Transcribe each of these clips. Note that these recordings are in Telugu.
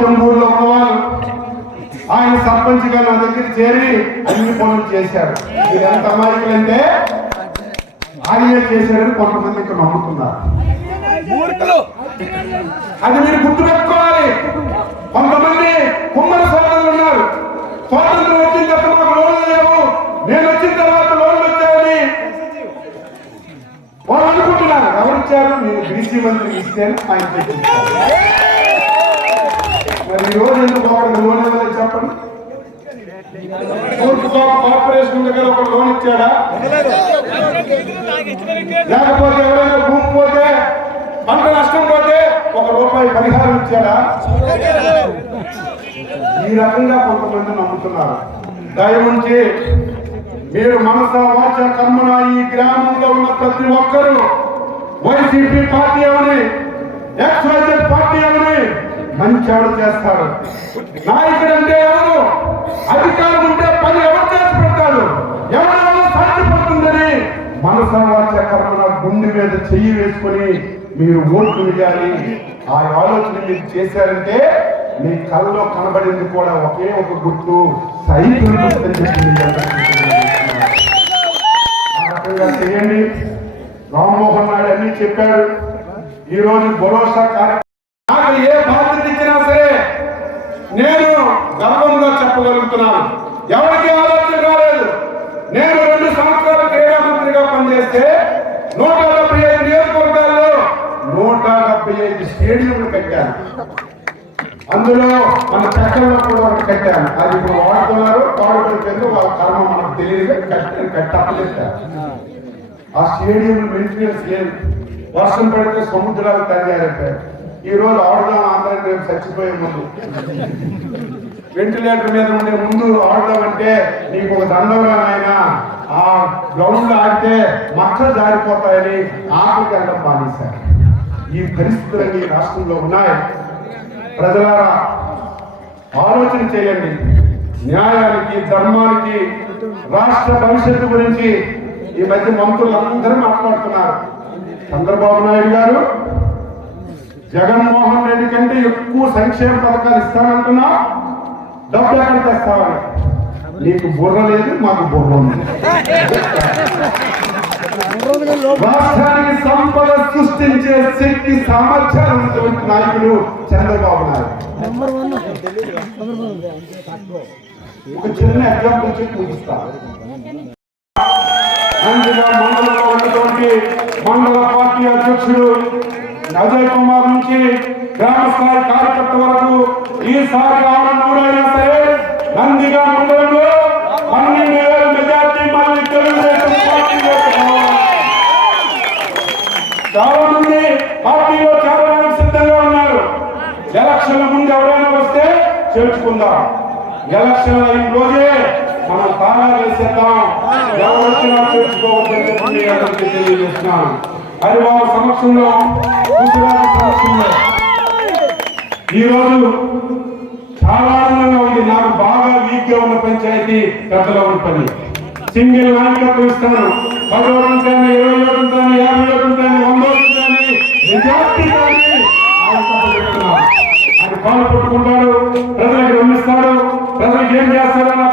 జంబూరులో ఉన్నవాళ్ళు ఆయన సర్పంచ్గా నా దగ్గర చేరి అన్ని పనులు చేశారు. మీరు ఎంత అమాయకులంటే ఆయనే చేశారని కొంతమంది ఇక్కడ నమ్ముతున్నారు. అది మీరు గుర్తుపెట్టుకోవాలి. కొంతమంది కుమ్మరి సోదరులు ఉన్నారు. స్వాతంత్రం వచ్చిన తర్వాత మాకు లోన్లు లేవు నేను వచ్చిన తర్వాత లోన్లు వచ్చాయని వాళ్ళు అనుకుంటున్నారు నేను బీసీ మంత్రికి ఇస్తాను ఆయన మరి ఈ రోజు ఎందుకు ఒకటి లోన్ ఇవ్వలేదు చెప్పండి? తూర్పు కార్పొరేషన్ దగ్గర ఒక లోన్ ఇచ్చాడా? లేకపోతే ఎవరైనా భూమి పోతే పంట నష్టం పోతే ఒక రూపాయి పరిహారం ఇచ్చాడా? ఈ రకంగా కొంతమంది నమ్ముతున్నారు. దయముంచి మీరు మనస వాచ కర్మన ఈ గ్రామంలో ఉన్న ప్రతి ఒక్కరూ వైసీపీ పార్టీ అవని ఎక్స్వైజెడ్ పార్టీ అవని మంచి ఎవరు చేస్తారు నాయకుడు అంటే ఎవరు? అధికారం ఉంటే పని ఎవరు చేసి పెడతారు ఎవరెవరు సాధ్యపడుతుందని మనస వాచ కర్మన గుండె మీద చెయ్యి వేసుకొని మీరు ఓట్లు వేయాలి. ఆ ఆలోచన మీరు చేశారంటే మీ కళ్ళలో కనబడింది కూడా ఒకే ఒక గుర్తు సైకిల్ గుర్తని చెప్పి ఆ చేయండి. రామ్మోహన్ నాయుడు అన్ని చెప్పాడు. ఈ రోజు భరోసా కార్యక్రమం. ఏ బాధ్యత ఇచ్చినా సరే నేను గర్వంగా చెప్పగలుగుతున్నాను. ఎవరికి ఆలోచన కాలేదు నేను రెండు సంవత్సరాల క్రీడా మంత్రిగా పనిచేస్తే నూట డెబ్బై ఐదు నియోజకవర్గాల్లో నూట డెబ్బై ఐదు స్టేడియంలు పెట్టాను అందులో మన చట్టంలో కూడా ఒకటి కట్టాను. అది ఇప్పుడు వాడుతున్నారు. వాడుకోలేదు వాళ్ళ కర్మ మనకు తెలియదు. కట్టి కట్టలేదు ఆ స్టేడియం మెయింటెనెన్స్ లేదు వర్షం పడితే సముద్రాలు తయారైపోయాయి. ఈ రోజు ఆడదాం ఆంధ్ర రేపు చచ్చిపోయే ముందు. వెంటిలేటర్ మీద ఉండే ముందు ఆడడం అంటే నీకు ఒక దండంగా ఆయన ఆ గ్రౌండ్లో ఆడితే మక్కలు జారిపోతాయని ఆకులు వెళ్ళడం మానేశారు. ఈ పరిస్థితులన్నీ ఈ రాష్ట్రంలో ఉన్నాయి. ప్రజలారా ఆలోచన చేయండి. న్యాయానికి ధర్మానికి రాష్ట్ర భవిష్యత్తు గురించి ఈ మధ్య మంత్రులు అందరూ మాట్లాడుతున్నారు. చంద్రబాబు నాయుడు గారు జగన్మోహన్ రెడ్డి కంటే ఎక్కువ సంక్షేమ పథకాలు ఇస్తానంటున్నా డబ్బు ఎక్కడ తెస్తామని నీకు బుర్ర లేదు మాకు బుర్ర ఉంది. రాష్ట్రానికి సంపద సృష్టించే శక్తి సామర్థ్యాలు ఉన్నటువంటి నాయకుడు చంద్రబాబు నాయుడు. ఒక చిన్న ఎగ్జాంపుల్ చెప్పి ముగిస్తా. ముందుగా మండలంలో ఉన్నటువంటి మండల పార్టీ అధ్యక్షుడు అజయ్ కుమార్ నుంచి గ్రామ స్థాయి కార్యకర్త వరకు ఈసారి ఆరు మూడైనా సరే నందిగా మండలంలో పన్నెండు వేల మెజార్టీ మళ్ళీ తెలుగుదేశం పార్టీ వైపు చాలా మంది పార్టీలో చేరడానికి సిద్ధంగా ఉన్నారు. ఎలక్షన్ల ముందు ఎవరైనా వస్తే చేర్చుకుందాం. ఎలక్షన్ అయిన రోజే మనం తాళాలు వేసేద్దాం ఎవరు వచ్చినా అందరికీ తెలియజేస్తున్నాను. హరిబాబు సమక్షంలో సమక్షంలో. ఈరోజు చాలా ఆనందంగా ఉంది. నాకు బాగా వీక్గా ఉన్న పంచాయతీ పెద్దలో పని సింగిల్ నాయకత్వం ఇస్తాను పది ఓట్లు కానీ ఇరవై ఓట్లు కానీ యాభై ఓట్లు కానీ వంద ఓట్లు కానీ మెజార్టీ కానీ ఆయన పాలు పట్టుకుంటాడు ప్రజలకు నమ్మిస్తాడు ప్రజలకు ఏం చేస్తాడో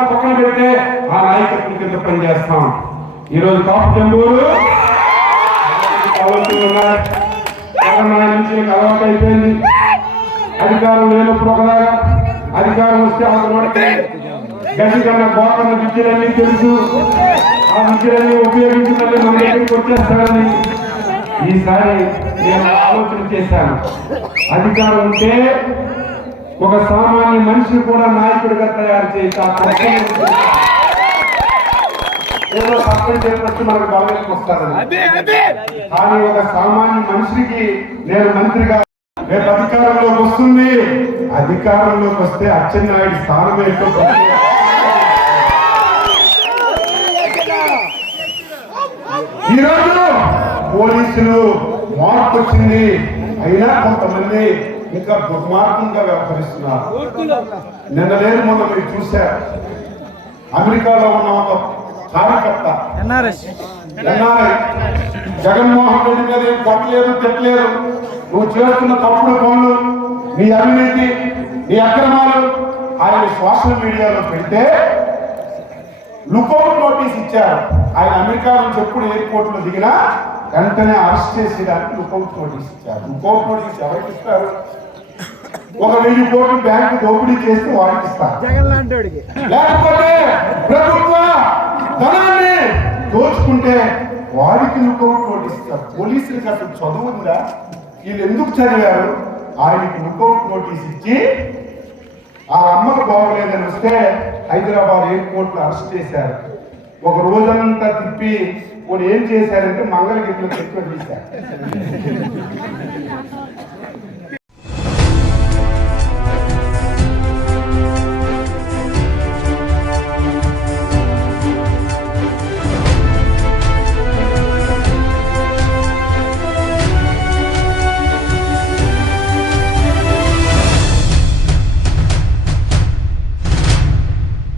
నాకు పెడితే ఆ నాయకత్వం కింద పనిచేస్తాం. ఈరోజు కాపు జంబూరు నుంచి అలవాటు అయిపోయింది? అధికారం లేనప్పుడు ఒకలాగా అధికారం వస్తే అవసరం గది కన్నా బాకన్న విద్యలన్నీ తెలుసు. ఆ విద్యలన్నీ ఉపయోగించి మన దగ్గరికి వచ్చేస్తాడని ఈసారి నేను ఆలోచన చేశాను. అధికారం ఉంటే ఒక సామాన్య మనిషి కూడా నాయకుడిగా తయారు చేసి ఏదో చెప్పినట్టు మనకు బలవేలకు వస్తారని కానీ ఒక సామాన్య మనిషికి నేను మంత్రిగా రేపు అధికారంలోకి వస్తుంది. అధికారంలోకి వస్తే అచ్చెన్నాయుడు స్థానం ఏంటో ప్రతి- ఈరోజు పోలీసులు మార్పు వచ్చింది. అయినా కొంతమంది ఇంకా దుర్మార్గంగా వ్యవహరిస్తున్నారు. నిన్న లేదు మొన్న మీరు చూశారు. అమెరికాలో ఉన్న ఒక కార్యకర్త ఎన్ఆర్ఐ. జగన్మోహన్ రెడ్డి మీద ఏం కొట్టలేదు తిట్టలేదు. నువ్వు చేస్తున్న తప్పుడు పనులు నీ అవినీతి ఈ అక్రమాలు ఆయన సోషల్ మీడియాలో పెడితే లుకౌట్ నోటీస్ ఇచ్చారు. ఆయన అమెరికా నుంచి ఎప్పుడు ఎయిర్పోర్ట్లో దిగినా వెంటనే అరెస్ట్ చేసేదానికి లుకౌట్ నోటీస్ ఇచ్చారు లుకౌట్ నోటీస్ ఎవరికి ఇస్తారు? ఒక వెయ్యి కోట్లు బ్యాంకు దోపిడీ చేస్తే వాడికి ఇస్తారు. లేకపోతే ప్రభుత్వ ధనాన్ని దోచుకుంటే వాడికి లుకౌట్ నోటీస్ ఇస్తారు పోలీసులకు అసలు చదువు ఉందా? వీళ్ళు ఎందుకు చదివారు? ఆయనకి లుకౌట్ నోటీస్ ఇచ్చి ఆ అమ్మకు బాగోలేదని వస్తే హైదరాబాద్ ఎయిర్పోర్ట్లో అరెస్ట్ చేశారు. ఒక రోజంతా తిప్పి వాడు ఏం చేశారంటే మంగళగిరిలో చెట్లు తీశారు.